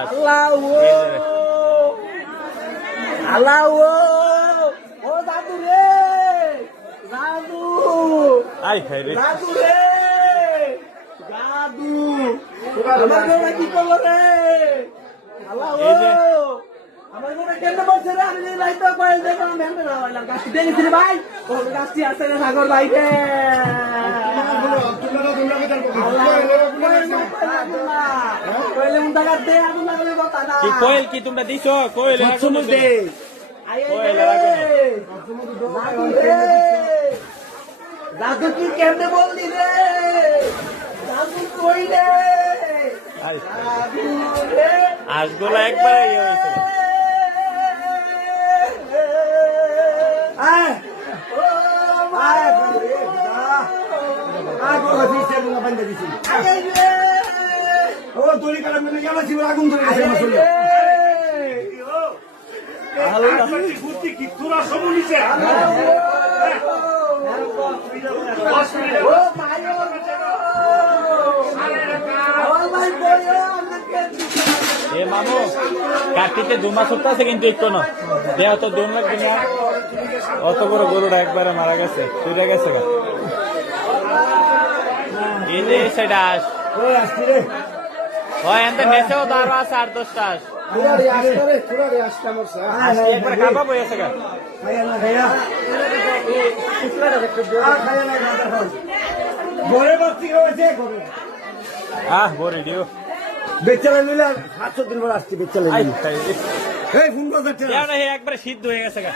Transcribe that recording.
আল্লাহ আল্লাহ ও দাদু রে দাদু দাদু রে দাদু আমার গোড়া কি করলো রে আল্লাহ আমার গোড়া কেন বলছে রে আমি লাইট কয়েল দেখো আমি এমন না হইলাম গাছটি দেখেছি রে ভাই ও গাছটি আছে রে সাগর ভাইকে কোয়েল কি তোমরা দিছো কোয়েল দাদু কি কেমনে বললি রে দাদু কই রে আজগোলা একবার আগুন ধরে এ মামু কাটিতে 2 মাস হচ্ছে কিন্তু একটু না দেহ তো দম লাগবে না অত বড় গরুটা একবারে মারা গেছে তুইটা গেছে গা এই যে সেটা আস হয় এতে নেছেও তো আরো আছে 8-10টা আস একবার খাবা বই আছে গা বরে দিও বেচারা নিলে 700 দিন পর আসছে বেচারা একবারে সিদ্ধ হয়ে গেছে গা